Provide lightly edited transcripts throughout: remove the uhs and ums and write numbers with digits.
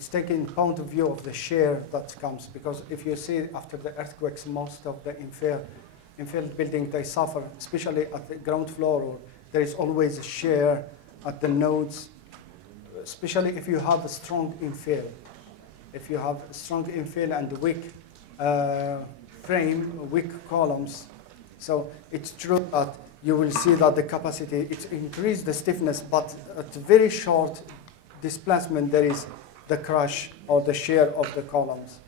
it's taking point of view of the shear that comes, because if you see after the earthquakes, most of the infill building, they suffer, especially at the ground floor, or there is always a shear at the nodes, especially if you have a strong infill. If you have a strong infill and weak frame, weak columns, so it's true that you will see that the capacity, it's increased the stiffness, but at very short displacement, there is the crush or the shear of the columns.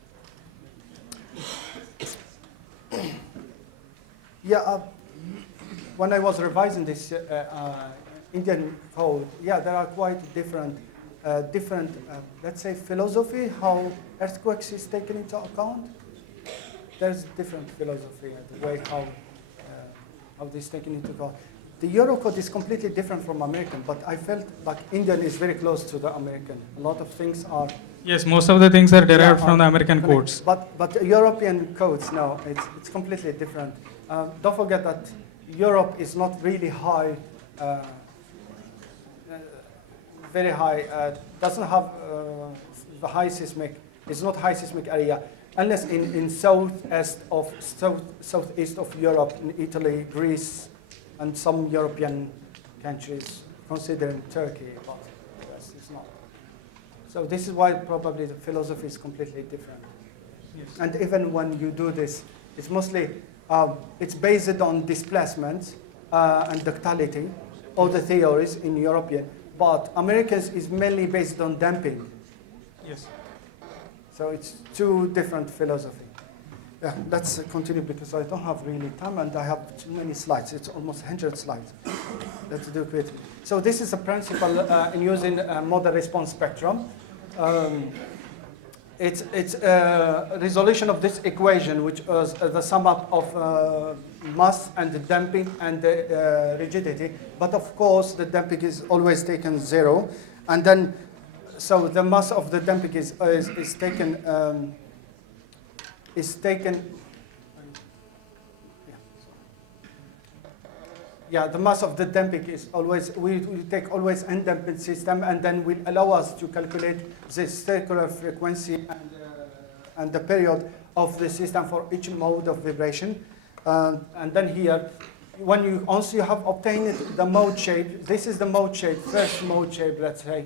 Yeah, when I was revising this Indian code, yeah, there are quite different, let's say, philosophy, how earthquakes is taken into account. There's different philosophy and the way how this is taken into account. The Eurocode is completely different from American, but I felt like Indian is very close to the American. A lot of things are... Yes, most of the things are derived from the American codes. But European codes, no, it's completely different. Don't forget that Europe is not really high, very high, doesn't have the high seismic, it's not high seismic area, unless in southeast of Europe, in Italy, Greece, and some European countries, considering Turkey, but yes, it's not. So this is why probably the philosophy is completely different. Yes. And even when you do this, it's mostly, it's based on displacement and ductility, all the theories in European, but Americans is mainly based on damping. Yes. So it's two different philosophies. Yeah, let's continue because I don't have really time and I have too many slides. It's almost 100 slides. Let's do it. So this is a principle in using a model response spectrum. It's a resolution of this equation, which is the sum up of mass and the damping and the rigidity. But of course, the damping is always taken 0. And then, so the mass of the damping is taken... Yeah, the mass of the damping is always, we take always n-damping system, and then will allow us to calculate the circular frequency and the period of the system for each mode of vibration. And then here, once you have obtained the mode shape, this is the mode shape, first mode shape, let's say,